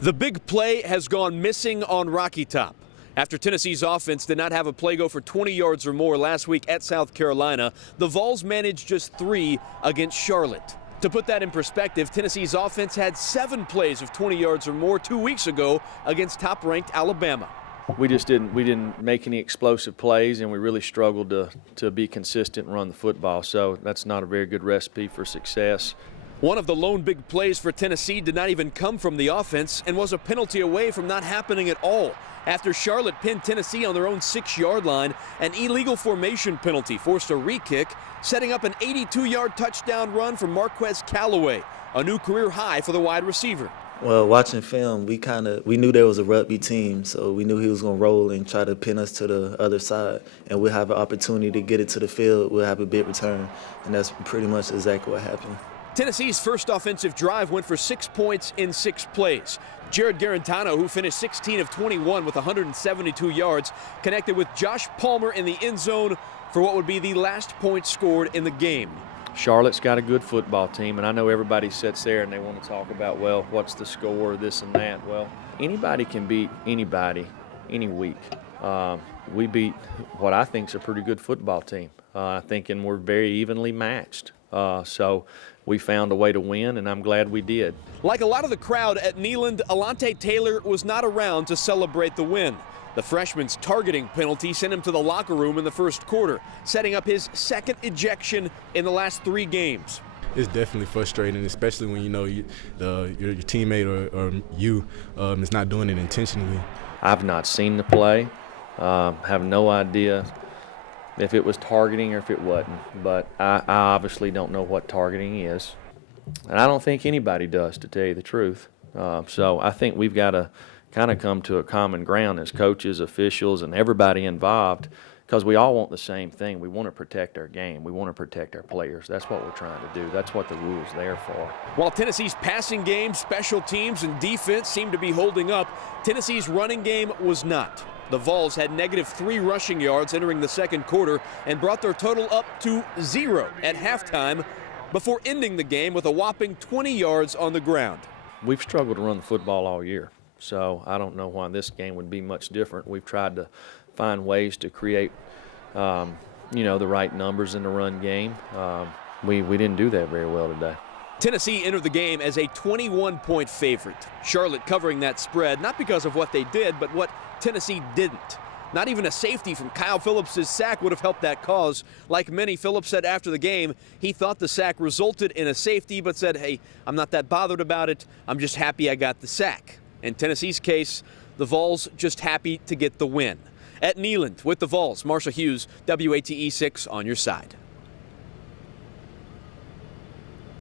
The big play has gone missing on Rocky Top. After Tennessee's offense did not have a play go for 20 yards or more last week at South Carolina, the Vols managed just 3 against Charlotte. To put that in perspective, Tennessee's offense had 7 plays of 20 yards or more 2 weeks ago against top-ranked Alabama. We didn't make any explosive plays, and we really struggled to be consistent and run the football. So that's not a very good recipe for success. One of the lone big plays for Tennessee did not even come from the offense and was a penalty away from not happening at all. After Charlotte pinned Tennessee on their own 6-yard line, an illegal formation penalty forced a re-kick, setting up an 82-yard touchdown run from Marquez Callaway, a new career high for the wide receiver. Well, watching film, we knew there was a rugby team, so we knew he was going to roll and try to pin us to the other side, and we'll have an opportunity to get it to the field. We'll have a big return, and that's pretty much exactly what happened. Tennessee's first offensive drive went for 6 points in 6 plays. Jared Garantano, who finished 16 of 21 with 172 yards, connected with Josh Palmer in the end zone for what would be the last point scored in the game. Charlotte's got a good football team, and I know everybody sits there and they want to talk about, well, what's the score, this and that. Well, anybody can beat anybody any week. We beat what I think is a pretty good football team. I think and we're very evenly matched. So we found a way to win, and I'm glad we did. Like a lot of the crowd at Neyland, Alontae Taylor was not around to celebrate the win. The freshman's targeting penalty sent him to the locker room in the first quarter, setting up his second ejection in the last 3 games. It's definitely frustrating, especially when you know your teammate or you is not doing it intentionally. I've not seen the play, have no idea if it was targeting or if it wasn't, but I obviously don't know what targeting is, and I don't think anybody does, to tell you the truth. So I think we've got to kind of come to a common ground as coaches, officials, and everybody involved, because we all want the same thing. We want to protect our game. We want to protect our players. That's what we're trying to do. That's what the rule's there for. While Tennessee's passing game, special teams, and defense seemed to be holding up, Tennessee's running game was not. The Vols had -3 rushing yards entering the second quarter and brought their total up to 0 at halftime before ending the game with a whopping 20 yards on the ground. We've struggled to run the football all year, so I don't know why this game would be much different. We've tried to find ways to create, the right numbers in the run game. We didn't do that very well today. Tennessee entered the game as a 21-point favorite. Charlotte covering that spread, not because of what they did, but what Tennessee didn't. Not even a safety from Kyle Phillips' sack would have helped that cause. Like many, Phillips said after the game, he thought the sack resulted in a safety, but said, hey, I'm not that bothered about it. I'm just happy I got the sack. In Tennessee's case, the Vols just happy to get the win. At Neyland with the Vols, Marshall Hughes, WATE 6 on your side.